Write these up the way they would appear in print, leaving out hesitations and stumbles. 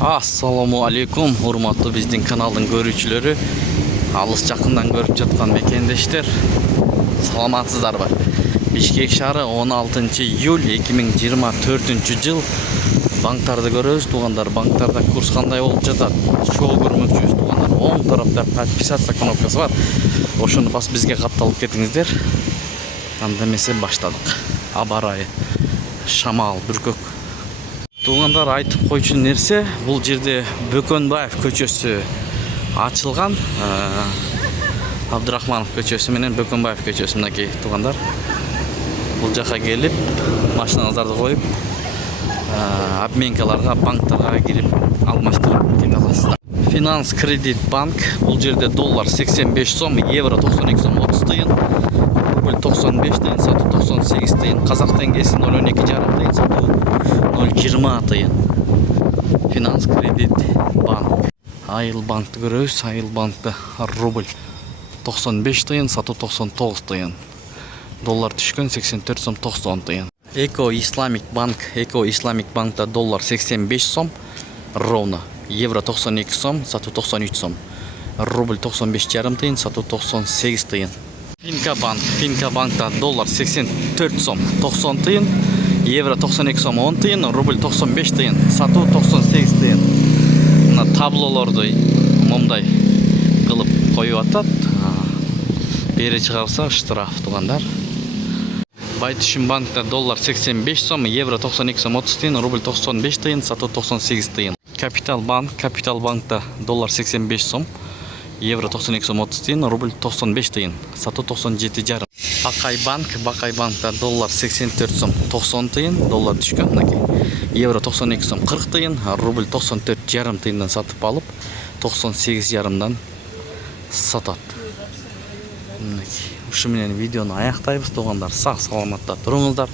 Ассаламу алейкум, урматтуу биздин каналдын көрүүчүлөрү, алыс жакындан көрүп жаткан мекендештер, саламатсыздарбы? Бишкек шаары 16 июль 2024 жыл. Банктарды көрөбүз, туугандар. Банктарда курс кандай болуп жатат? Шоу көрмөкчүбүз, туугандар. Оң тарапта подписаться кнопкасы бар. Ошону басып бизге катталып кетиңиздер. Анда эмесе баштадык. Аба ырайы, шамал, бүркөк. Туугандар, айтып койчу нерсе, бул жерде Бөкөнбаев көчөсү ачылган. Абдырахманов көчөсү менен Бөкөнбаев көчөсү мынакей туугандар. Бул жака келип, машиналарды коюп, обменкаларга, банктарга кирип алмаштырып кете аласыздар. Финанс кредит банк, бул жерде доллар 85 сом, евро 92 сом 30 тыйын, рубль 95 тыйын, сатуу 98 тыйын, казак теңгеси 0,12,5 тыйын, сатуу 0,20 тыйын. Финанс кредит банк. Айыл банкты көрөбүз. Айыл банкта рубль 95 тыйын, сатуу 99 тыйын. Доллар түшкөн 84 сом 90 тыйын. Эко Исламик банк. Эко Исламик банкта доллар 85 сом ровно. Евро 92 сом, сатуу 93 сом. Рубль 95,5 тыйын, сатуу 98 тыйын. Финка банк. Финка банкта доллар 84 сом 90 тыйын. Евро 92 сом 10 тыйын, рубль 95 тыйын, сатуу 98 тыйын. Мына таблолорду момдай кылып коюп атат. Бери чыгарса штраф, туугандар. Байтүшүн банкта доллар 85 сом, евро 92 сом 30 тыйын, рубль 95 тыйын, сатуу 98 тыйын. Капитал банк. Капитал банкта доллар 85 сом, евро 92 сом 30 тыйын, рубль 95 тыйын, сатуу 97,5. Бакай банк. Бакай банкта доллар 84 сом 90 тыйын, доллар түшкөн мынакей. Евро 92 сом 40 тыйын, рубль 94,5 тыйындан сатып алып, 98,5дан сатат. Ушу менен видеону аяктайбыз, туугандар. Сак саламатта туруңуздар.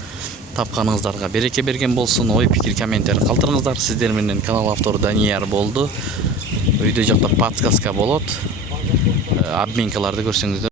Тапканыңыздарга береке берген болсун. Ой, пикир, комментарий калтырыңыздар. Сиздер менен канал автору Данияр болду. Үйдө жакта подсказка болот. Обменкаларды көрсөңүздөр.